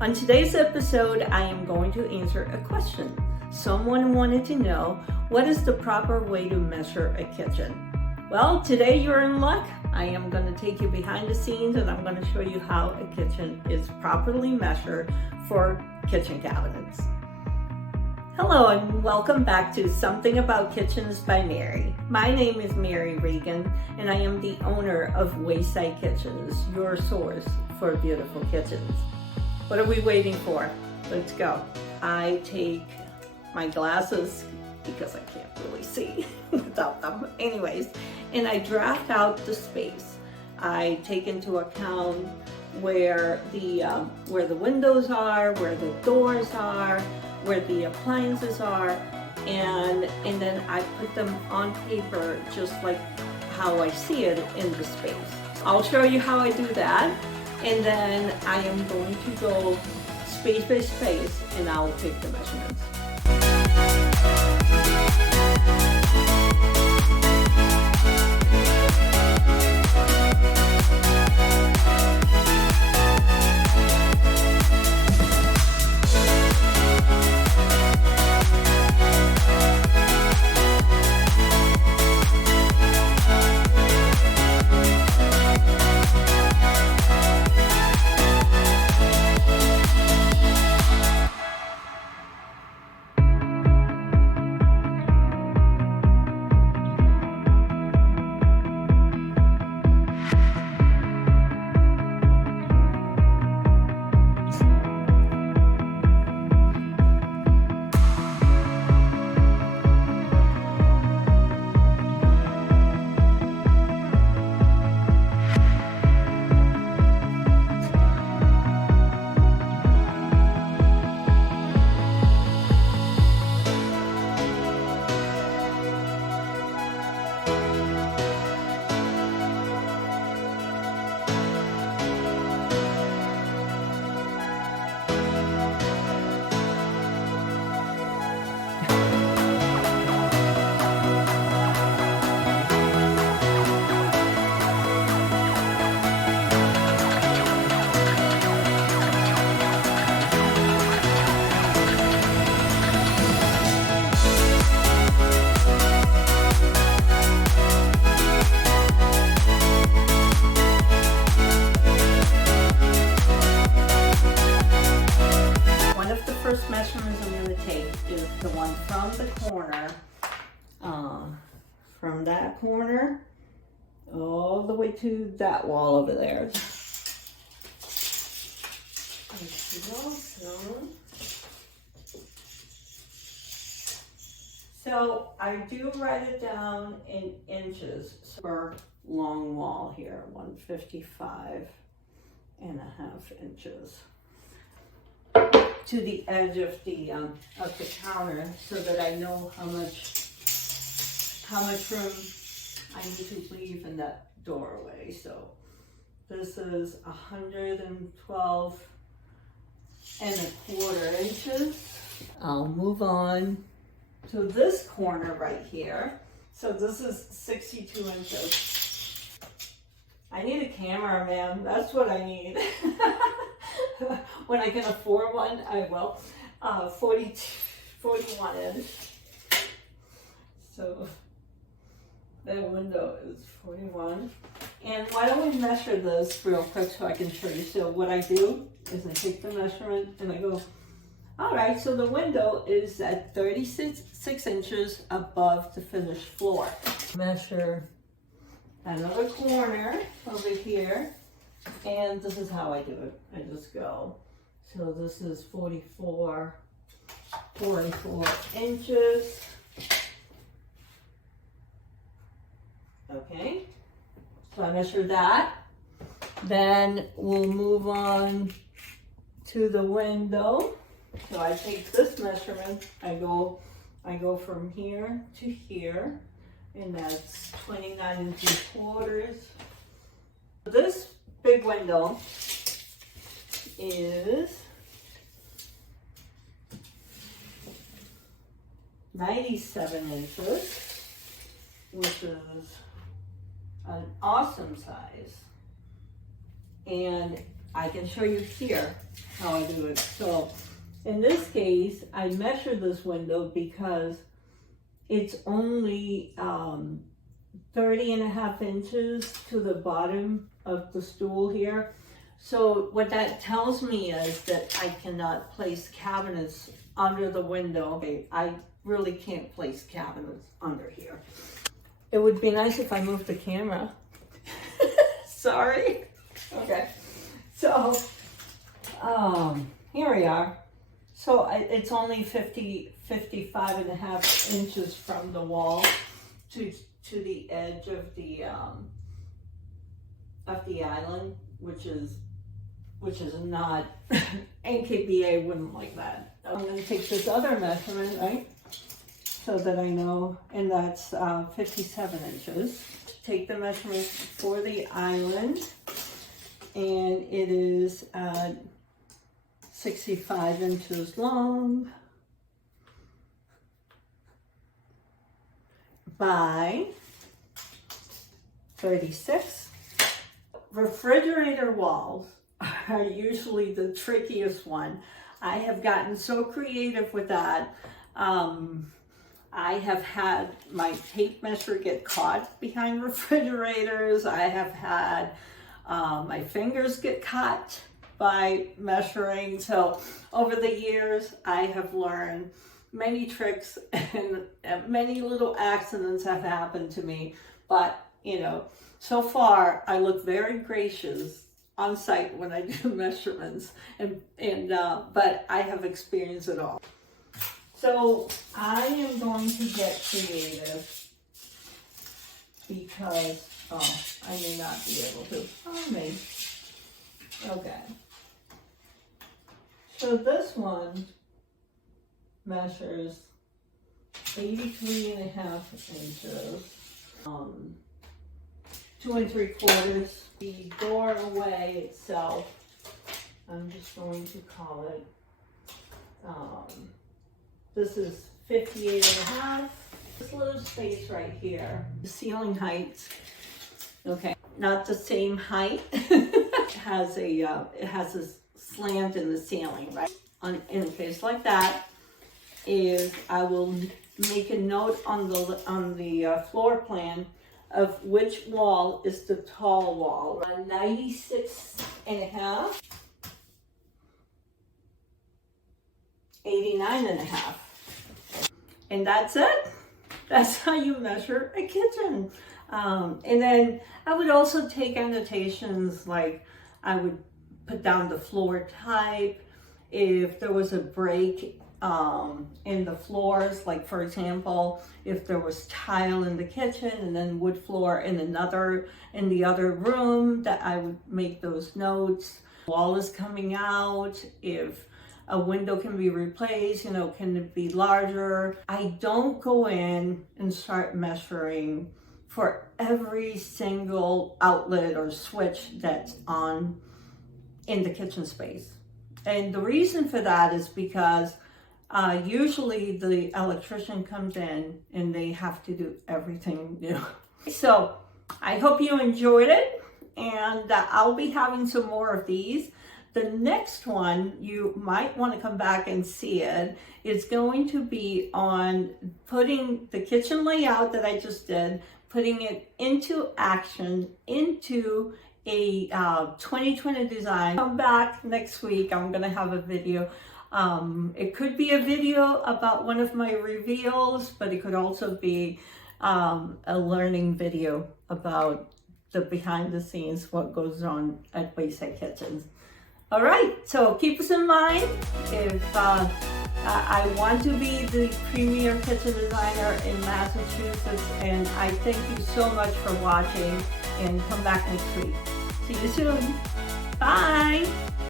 On today's episode, I am going to answer a question. Someone wanted to know, what is the proper way to measure a kitchen? Well, today you're in luck. I am going to take you behind the scenes and I'm going to show you how a kitchen is properly measured for kitchen cabinets. Hello and welcome back to Something About Kitchens by Mary. My name is Mary Regan and I am the owner of Wayside Kitchens, your source for beautiful kitchens. What are we waiting for? Let's go. I take my glasses because I can't really see without them. Anyways, and I draft out the space. I take into account where the windows are, where the doors are, where the appliances are, and then I put them on paper just like how I see it in the space. I'll show you how I do that, and then I am going to go space by space and I'll take the measurements. First measurements I'm going to take is the one from the corner, from that corner all the way to that wall over there. So I do write it down in inches for long wall here, 155 and a half inches. To the edge of the counter, so that I know how much room I need to leave in that doorway. So this is 112 and a quarter inches. I'll move on to this corner right here. So this is 62 inches. I need a camera, man. That's what I need. When I can afford one, I will. 41 inch. So that window is 41. And why don't we measure this real quick so I can show you. So what I do is I take the measurement and I go, all right, so the window is at 36 inches above the finished floor. Measure another corner over here. And this is how I do it. I just go. So this is 44 inches. Okay. So I measure that. Then we'll move on to the window. So I take this measurement. I go from here to here, and that's 29 3/4. This big window is 97 inches, which is an awesome size. And I can show you here how I do it. So in this case, I measured this window because it's only 30.5 inches to the bottom of the stool here. So what that tells me is that I cannot place cabinets under the window. Okay, I really can't place cabinets under here. It would be nice if I moved the camera. Sorry. Okay. So, here we are. So it's only 55.5 inches from the wall to the edge of the island, which is not, NKBA wouldn't like that. I'm going to take this other measurement, right, so that I know, and that's 57 inches. Take the measurement for the island, and it is 65 inches long by 36. Refrigerator walls are usually the trickiest one. I have gotten so creative with that. I have had my tape measure get caught behind refrigerators. I have had my fingers get cut by measuring. So over the years, I have learned many tricks, and many little accidents have happened to me. But, you know, so far I look very gracious on site when I do measurements, but I have experienced it all. So I am going to get creative because, I may not be able to. Oh, maybe. Okay. So this one measures 83.5 inches, 2 3/4. The doorway itself, I'm just going to call it, this is 58.5. This little space right here, the ceiling height, okay, not the same height. It has a slant in the ceiling, right? In a case like that, is I will make a note on the floor plan of which wall is the tall wall. 96.5, 89.5. And that's it. That's how you measure a kitchen. And then I would also take annotations, like I would put down the floor type. If there was a break in the floors, like for example, if there was tile in the kitchen and then wood floor in the other room, that I would make those notes. Wall is coming out, if a window can be replaced, you know, can it be larger? I don't go in and start measuring for every single outlet or switch that's on in the kitchen space. And the reason for that is because usually the electrician comes in and they have to do everything new. So I hope you enjoyed it, and I'll be having some more of these. The next one, you might want to come back and see it. It's going to be on putting the kitchen layout that I just did, putting it into action, into a 2020 design. Come back next week. I'm going to have a video. It could be a video about one of my reveals, but it could also be a learning video about the behind the scenes, what goes on at Wayside Kitchens. All right, so keep us in mind. If I want to be the premier kitchen designer in Massachusetts, and I thank you so much for watching, and come back next week. See you soon. Bye.